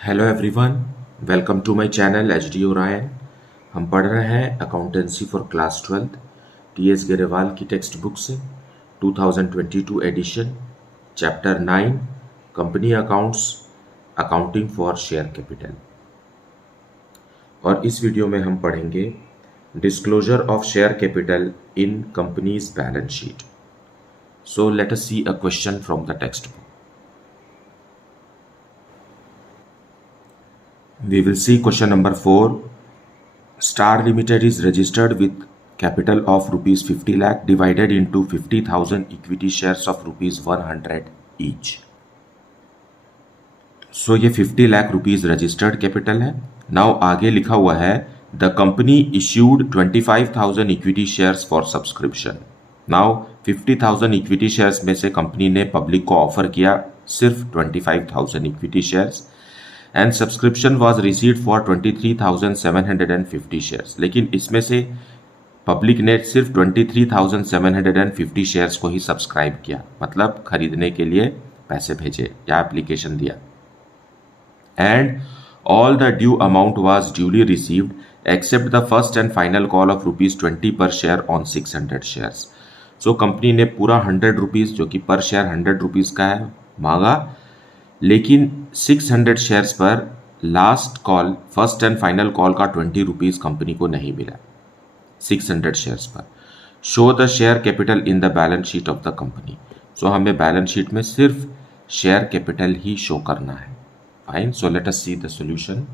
Hello everyone, welcome to my channel H D Orion. हम पढ़ रहे हैं accountancy for class 12 T S Grewal की टेक्स्ट बुक से 2022 edition, chapter 9 company accounts, accounting for share capital. और इस वीडियो में हम पढ़ेंगे disclosure of share capital in companies balance sheet. So let us see a question from the text book. We will see question number 4. Star Limited is registered with capital of rupees 50 lakh divided into 50,000 equity shares of rupees 100 each. So ये 50 lakh rupees registered capital है। Now आगे लिखा हुआ है the company issued 25,000 equity shares for subscription. Now 50,000 equity shares में से company ने public को ऑफर किया सिर्फ 25,000 equity shares and subscription was received for 23,750 shares. लेकिन इसमें से पब्लिक ने सिर्फ 23,750 शेयर्स को ही सब्सक्राइब किया, मतलब खरीदने के लिए पैसे भेजे या एप्लीकेशन दिया। And all the due amount was duly received accept the first and final call of ₹20 पर share on 600 shares. So company ने पूरा 100 रुपीज़, जो कि पर शेयर 100 रुपीज़ का है, मांगा, लेकिन 600 शेयर्स पर last call, first and final call का 20 रुपीज़ कंपनी को नहीं मिला 600 शेयर्स पर। Show the share capital in the balance sheet of the company. So हमें बैलेंस शीट में सिर्फ शेयर कैपिटल ही शो करना है। Fine, so let us see the solution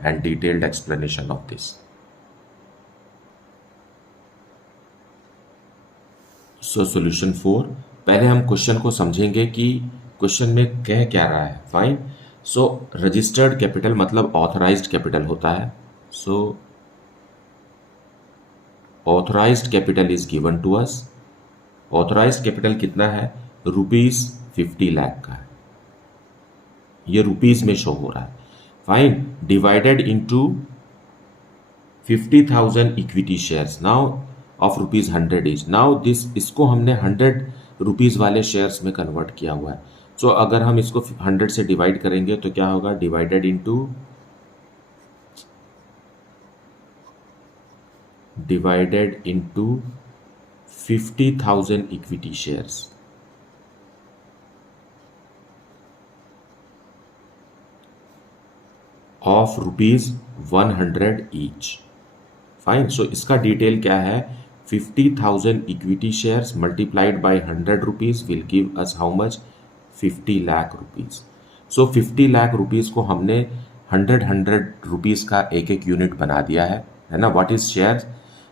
and detailed explanation of this. So solution 4, पहले हम question को समझेंगे कि क्वेश्चन में कह क्या रहा है। फाइन, सो रजिस्टर्ड कैपिटल मतलब ऑथराइज्ड कैपिटल होता है। So authorised capital is given to us. Authorised capital कितना है? ₹50 लाख का है, ये रुपीज में शो हो रहा है। Fine, divided into 50,000 equity shares now of ₹100 etch. Now इसको हमने 100 रुपीज वाले शेयर्स में कन्वर्ट किया हुआ है। सो अगर हम इसको 100 से डिवाइड करेंगे तो क्या होगा? Divided into 50,000 equity shares of ₹100 each. Fine, so इसका डिटेल क्या है? 50,000 equity shares multiplied by 100 rupees will give us how much? 50 lakh rupees. So 50 lakh rupees को हमने 100 रुपीज का एक एक यूनिट बना दिया है ना। What is share?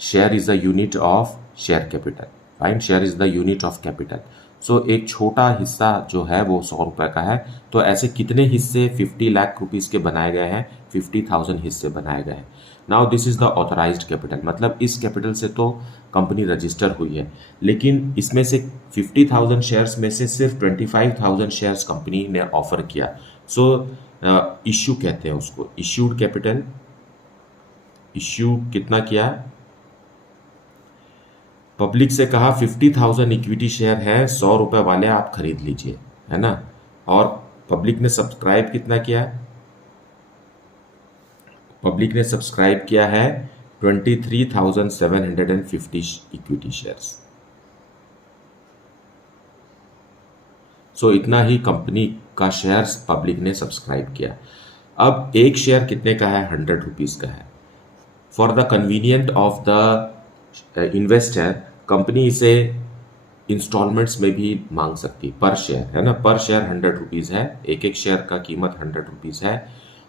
Share is the unit of share capital. Fine, share is the unit of capital. So एक छोटा हिस्सा जो है वो 100 रुपए का है। तो ऐसे कितने हिस्से 50 लाख रुपीज के बनाए गए हैं? 50,000 हिस्से बनाए गए हैं। Now this is the authorised capital, मतलब इस कैपिटल से तो कंपनी रजिस्टर हुई है, लेकिन इसमें से 50,000 शेयर्स में से सिर्फ 25,000 शेयर्स कंपनी ने ऑफर किया। सो इश्यू कहते हैं उसको, इश्यूड कैपिटल। इश्यू कितना किया? पब्लिक से कहा 50,000 इक्विटी शेयर है, 100 रुपए वाले आप खरीद लीजिए, है ना। और पब्लिक ने सब्सक्राइब कितना किया? पब्लिक ने सब्सक्राइब किया है 23,750 इक्विटी शेयर्स। सो इतना ही कंपनी का शेयर्स पब्लिक ने सब्सक्राइब किया। अब एक शेयर कितने का है? 100 रुपीज का है। For the convenient of the investor, company इसे इंस्टॉलमेंट्स में भी मांग सकती है, पर शेयर, है ना। पर शेयर 100 रुपीज है, एक एक शेयर का कीमत 100 रुपीज है,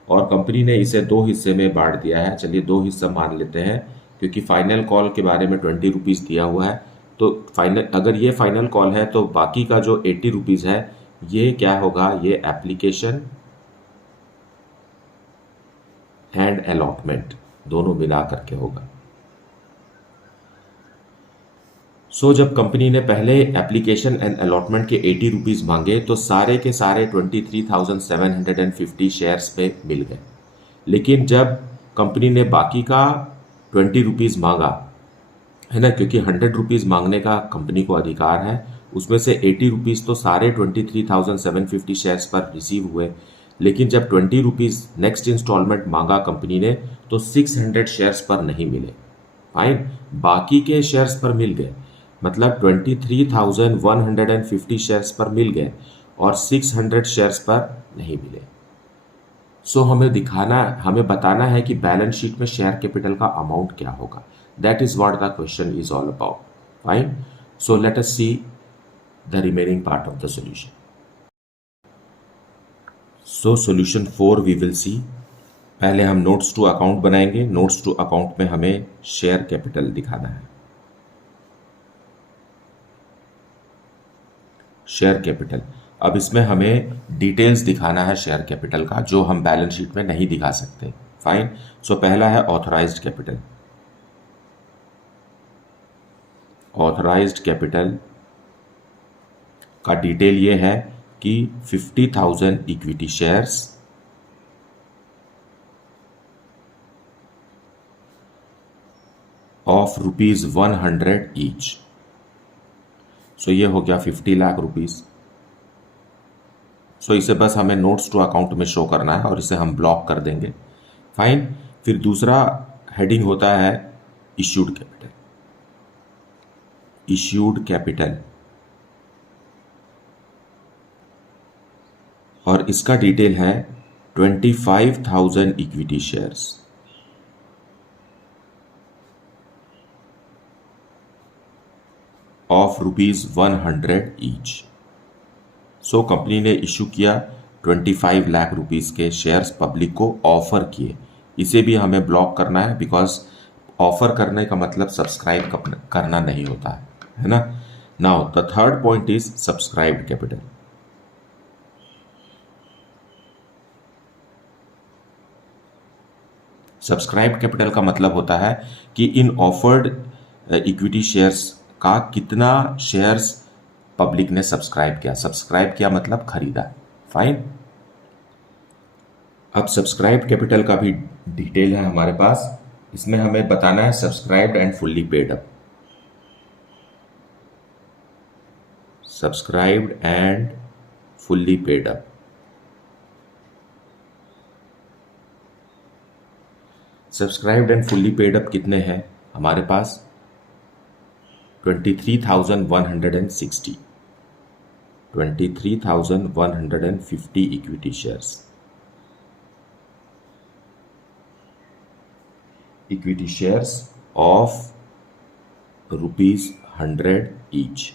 और कंपनी ने इसे 2 हिस्से में बांट दिया है। चलिए 2 हिस्सा मान लेते हैं, क्योंकि फाइनल कॉल के बारे में 20 रुपीज दिया हुआ है। तो फाइनल, अगर ये फाइनल कॉल है तो बाकी का जो 80 रुपीज है ये क्या होगा? ये एप्लीकेशन एंड अलॉटमेंट दोनों मिला करके होगा। सो जब कंपनी ने पहले एप्लीकेशन एंड अलॉटमेंट के 80 रुपीज मांगे तो सारे के सारे 23,750 शेयर्स पे मिल गए। लेकिन जब कंपनी ने बाकी का 20 रुपीज मांगा, है ना, क्योंकि 100 रुपीज मांगने का कंपनी को अधिकार है, उसमें से 80 रुपीज तो सारे 23,750 शेयर्स पर रिसीव हुए, लेकिन जब 20 रुपीज़ नेक्स्ट इंस्टॉलमेंट मांगा कंपनी ने तो 600 शेयर्स पर नहीं मिले। फाइन, बाकी के शेयर्स पर मिल गए, मतलब 23,150 शेयर्स पर मिल गए और 600 शेयर्स पर नहीं मिले। सो हमें बताना है कि बैलेंस शीट में शेयर कैपिटल का अमाउंट क्या होगा। That is what the question is all about. Fine, so let us see the remaining part of the solution. So solution 4 we will see. पहले हम नोट्स टू अकाउंट बनाएंगे। Notes to account में हमें share capital दिखाना है। Share capital, अब इसमें हमें डिटेल्स दिखाना है शेयर कैपिटल का, जो हम बैलेंस शीट में नहीं दिखा सकते। फाइन, सो पहला है ऑथराइज्ड कैपिटल। ऑथराइज्ड कैपिटल का डिटेल ये है कि 50,000 इक्विटी शेयर्स ऑफ ₹100 ईच। सो ये हो गया 50 लाख रुपीज। सो इसे बस हमें नोट्स टू अकाउंट में शो करना है और इसे हम ब्लॉक कर देंगे। फाइन, फिर दूसरा हेडिंग होता है इश्यूड कैपिटल। इश्यूड कैपिटल, और इसका डिटेल है 25,000 equity shares of ₹100 each. So company ने इशू किया 25 लाख रुपीस के शेयर्स, पब्लिक को ऑफर किए। इसे भी हमें ब्लॉक करना है, बिकॉज ऑफर करने का मतलब सब्सक्राइब करना नहीं होता है ना। Now the third point is subscribed capital. Subscribed capital का मतलब होता है कि इन ऑफर्ड इक्विटी शेयर्स का कितना शेयर्स पब्लिक ने सब्सक्राइब किया। सब्सक्राइब किया मतलब खरीदा। फाइन, अब सब्सक्राइब कैपिटल का भी डिटेल है हमारे पास। इसमें हमें बताना है subscribed and fully paid up. Subscribed and fully paid up. Subscribed and fully paid up कितने हैं हमारे पास? 23,160, 23,150 equity shares. Equity shares of ₹100 each.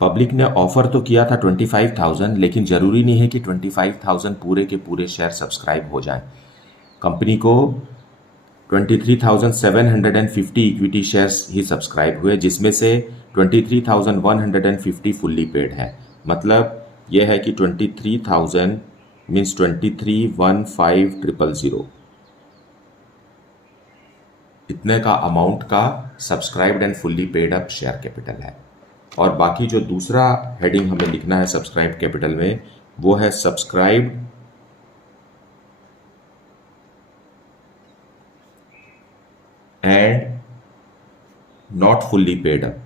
Public ने ऑफर तो किया था 25,000, लेकिन जरूरी नहीं है कि 25,000 पूरे के पूरे शेयर सब्सक्राइब हो जाएं। कंपनी को 23,750 इक्विटी शेयर्स ही सब्सक्राइब हुए, जिसमें से 23,150 फुल्ली पेड है। मतलब यह है कि 23,000 मीन्स 23,15,000 इतने का अमाउंट का subscribed and fully paid up share capital है। और बाकी जो दूसरा हेडिंग हमें लिखना है सब्सक्राइब्ड कैपिटल में, वो है subscribed and not fully paid up.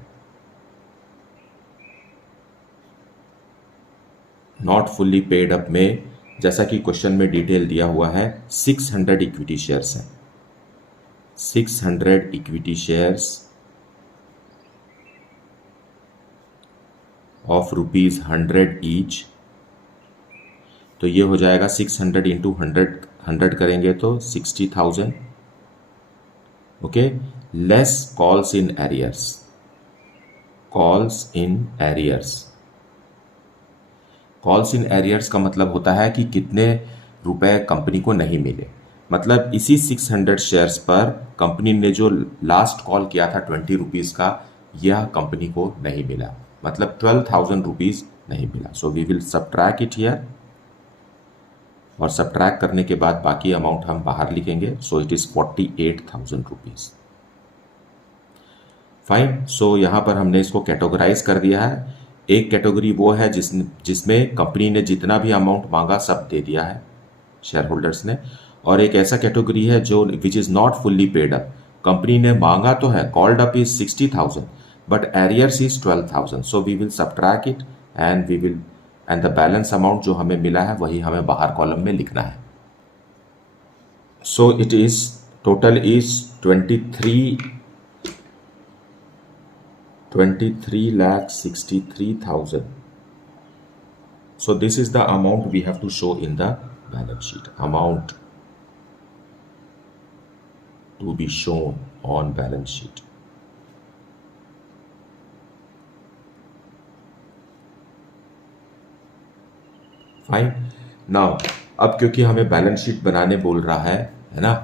Not fully paid up में, जैसा कि क्वेश्चन में डिटेल दिया हुआ है, 600 इक्विटी शेयर्स हैं। 600 इक्विटी शेयर्स ऑफ ₹100 ईच। तो ये हो जाएगा 600 इंटू 100 करेंगे तो 60,000। Okay, less calls in arrears. Calls in arrears, calls in arrears का मतलब होता है कि कितने रुपए कंपनी को नहीं मिले। मतलब इसी 600 शेयर्स पर कंपनी ने जो लास्ट कॉल किया था 20 रुपीज का, यह कंपनी को नहीं मिला, मतलब 12,000 रुपीज नहीं मिला। So we will subtract it here, और सबट्रैक्ट करने के बाद बाकी अमाउंट हम बाहर लिखेंगे। So it is 48,000 rupees. Fine, so यहां पर हमने इसको कैटेगराइज कर दिया है। एक कैटेगरी वो है जिसमें कंपनी ने जितना भी अमाउंट मांगा सब दे दिया है शेयर होल्डर्स ने, और एक ऐसा कैटेगरी है जो which is not fully paid up. Company ने मांगा तो है, called up is 60,000 but arrears is 12,000। So we will subtract it and we will and the balance amount जो हमें मिला है वही हमें बाहर कॉलम में लिखना है. सो it is total is 23,63,000. So this is the amount we have to show in the balance sheet. Amount to be shown on balance sheet. Fine. Now अब क्योंकि हमें बैलेंस शीट बनाने बोल रहा है ना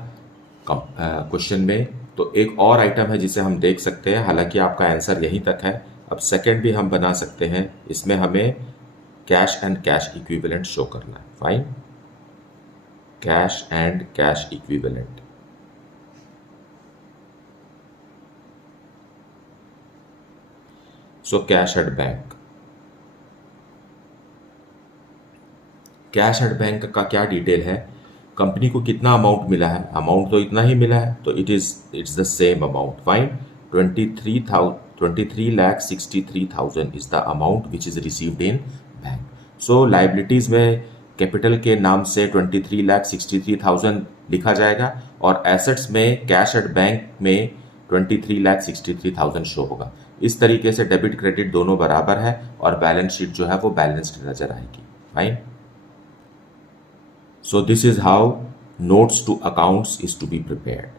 क्वेश्चन में, तो एक और आइटम है जिसे हम देख सकते हैं. हालांकि आपका आंसर यहीं तक है. अब सेकंड भी हम बना सकते हैं. इसमें हमें cash and cash equivalent show करना है. Fine. Cash and cash equivalent. So cash at bank. Cash at bank का क्या डिटेल है, कंपनी को कितना अमाउंट मिला है, अमाउंट तो इतना ही मिला है, तो it's the same amount. Fine. 23,63,000 is the amount which is received in bank. So liabilities में कैपिटल के नाम से 23,63,000 लिखा जाएगा और एसेट्स में कैश एट बैंक में 23,63,000 शो होगा. इस तरीके से डेबिट क्रेडिट दोनों बराबर है और बैलेंस शीट जो है वो बैलेंस्ड नजर आएगी. Fine. So this is how notes to accounts is to be prepared.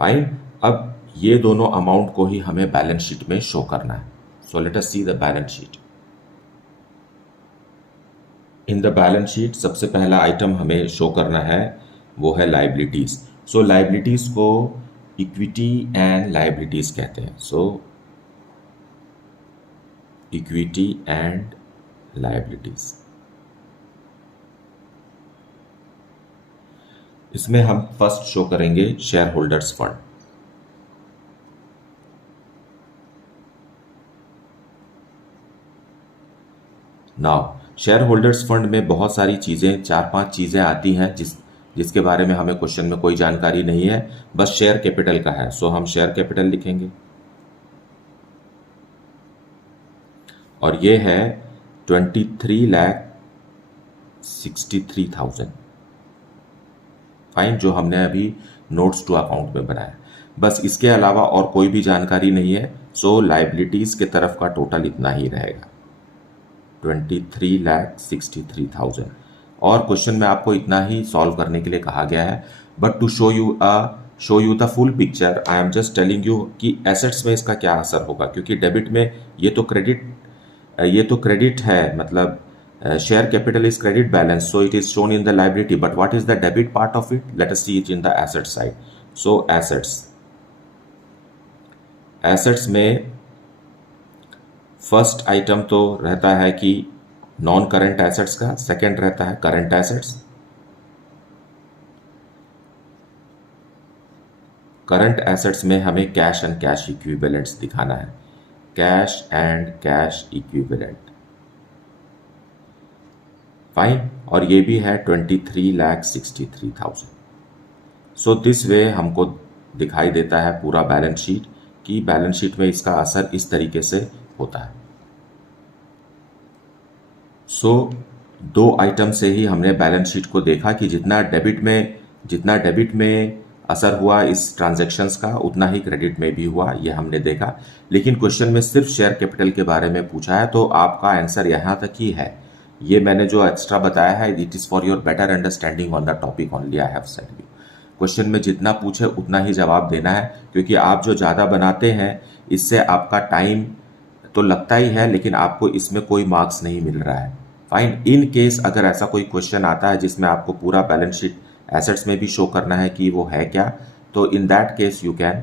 Fine. अब ये दोनों अमाउंट को ही हमें बैलेंस शीट में शो करना है. So let us see the balance sheet. In the balance sheet सबसे पहला आइटम हमें शो करना है वो है लाइबिलिटीज. So लाइबिलिटीज को इक्विटी एंड लाइबिलिटीज कहते हैं. So equity and liabilities. इसमें हम फर्स्ट शो करेंगे share holders fund. Now share holders fund में बहुत सारी चीजें, 4-5 चीजें आती हैं जिसके बारे में हमें क्वेश्चन में कोई जानकारी नहीं है. बस शेयर कैपिटल का है. सो हम शेयर कैपिटल लिखेंगे और ये है 23,63,000. फाइन. जो हमने अभी नोट्स टू अकाउंट में बनाया. बस इसके अलावा और कोई भी जानकारी नहीं है. सो लाइबिलिटीज के तरफ का टोटल इतना ही रहेगा 23,63,000. और क्वेश्चन में आपको इतना ही सॉल्व करने के लिए कहा गया है. But to show you the full picture I am just telling you कि एसेट्स में इसका क्या असर होगा, क्योंकि डेबिट में ये तो क्रेडिट है, मतलब share capital is credit balance, so it is shown in the liability. But what is the debit part of it? Let us see it in the asset side. So assets में first item तो रहता है कि non current assets का, second रहता है current assets. Current assets में हमें कैश एंड कैश इक्विवेलेंट्स दिखाना है. Cash and cash equivalent. Fine. और ये भी है 23,63,000. सो दिस वे हमको दिखाई देता है पूरा बैलेंस शीट कि बैलेंस शीट में इसका असर इस तरीके से होता है. सो 2 आइटम से ही हमने बैलेंस शीट को देखा कि जितना डेबिट में असर हुआ इस ट्रांजैक्शंस का, उतना ही क्रेडिट में भी हुआ, ये हमने देखा. लेकिन क्वेश्चन में सिर्फ शेयर कैपिटल के बारे में पूछा है, तो आपका आंसर यहाँ तक ही है. ये मैंने जो एक्स्ट्रा बताया है, it is for your better understanding on the topic only I have said you. Question में जितना पूछे उतना ही जवाब देना है, क्योंकि आप जो ज़्यादा बनाते हैं इससे आपका टाइम तो लगता ही है, लेकिन आपको इसमें कोई मार्क्स नहीं मिल रहा है. फाइन. इन केस अगर ऐसा कोई क्वेश्चन आता है जिसमें आपको पूरा बैलेंस शीट एसेट्स में भी शो करना है कि वो है क्या, तो in that case you can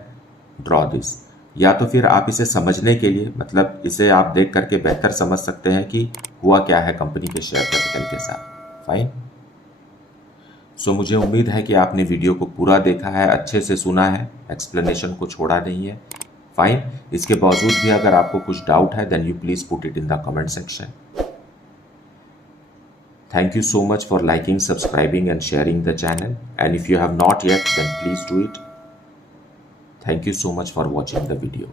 draw this. या तो फिर आप इसे समझने के लिए, मतलब इसे आप देख करके बेहतर समझ सकते हैं कि हुआ क्या है कंपनी के शेयर कैपिटल के साथ. फाइन. सो मुझे उम्मीद है कि आपने वीडियो को पूरा देखा है, अच्छे से सुना है, एक्सप्लेनेशन को छोड़ा नहीं है. फाइन. इसके बावजूद भी अगर आपको कुछ डाउट है then you please put it in the comment section. Thank you so much for liking, subscribing and sharing the channel, and if you have not yet then please do it. Thank you so much for watching the video.